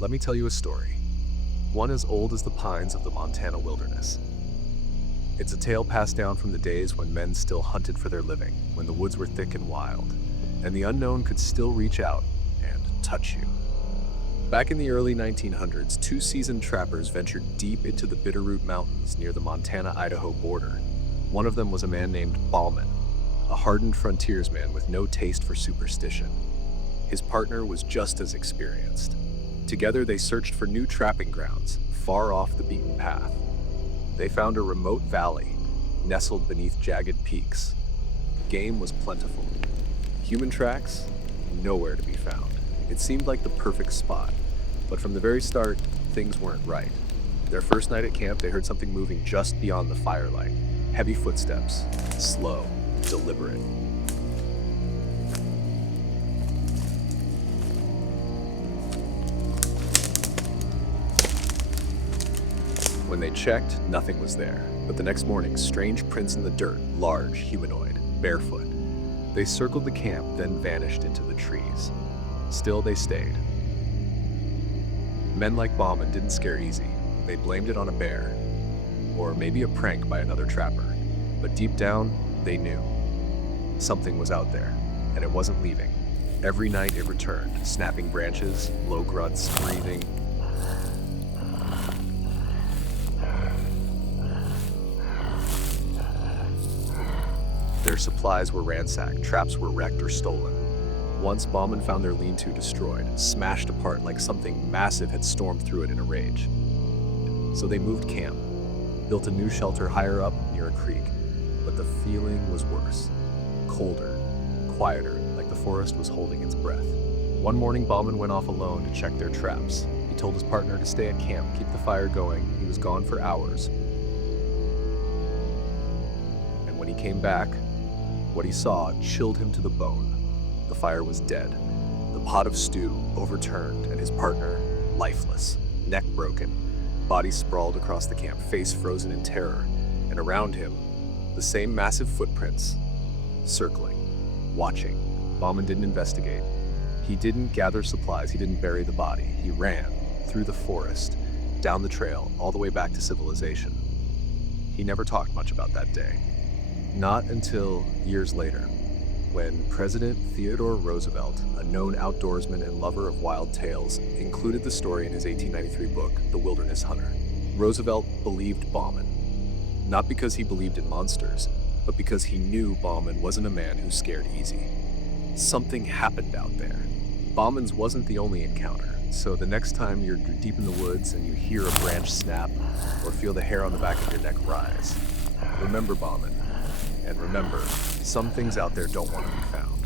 Let me tell you a story, one as old as the pines of the Montana wilderness. It's a tale passed down from the days when men still hunted for their living, when the woods were thick and wild, and the unknown could still reach out and touch you. Back in the early 1900s, two seasoned trappers ventured deep into the Bitterroot Mountains near the Montana-Idaho border. One of them was a man named Bauman, a hardened frontiersman with no taste for superstition. His partner was just as experienced. Together, they searched for new trapping grounds, far off the beaten path. They found a remote valley, nestled beneath jagged peaks. Game was plentiful. Human tracks? Nowhere to be found. It seemed like the perfect spot, but from the very start, things weren't right. Their first night at camp, they heard something moving just beyond the firelight. Heavy footsteps, slow, deliberate. When they checked, nothing was there. But the next morning, strange prints in the dirt, large, humanoid, barefoot. They circled the camp, then vanished into the trees. Still, they stayed. Men like Bauman didn't scare easy. They blamed it on a bear, or maybe a prank by another trapper. But deep down, they knew. Something was out there, and it wasn't leaving. Every night it returned, snapping branches, low grunts, breathing. Their supplies were ransacked, traps were wrecked or stolen. Once, Bauman found their lean-to destroyed, smashed apart like something massive had stormed through it in a rage. So they moved camp, built a new shelter higher up near a creek, but the feeling was worse. Colder, quieter, like the forest was holding its breath. One morning, Bauman went off alone to check their traps. He told his partner to stay at camp, keep the fire going. He was gone for hours. And when he came back, what he saw chilled him to the bone. The fire was dead, the pot of stew overturned, and his partner lifeless, neck broken, body sprawled across the camp, face frozen in terror, and around him, the same massive footprints, circling, watching. Bauman didn't investigate. He didn't gather supplies, he didn't bury the body. He ran through the forest, down the trail, all the way back to civilization. He never talked much about that day. Not until years later, when President Theodore Roosevelt, a known outdoorsman and lover of wild tales, included the story in his 1893 book, The Wilderness Hunter. Roosevelt believed Bauman, not because he believed in monsters, but because he knew Bauman wasn't a man who scared easy. Something happened out there. Bauman's wasn't the only encounter, so the next time you're deep in the woods and you hear a branch snap or feel the hair on the back of your neck rise, remember Bauman. And remember, some things out there don't want to be found.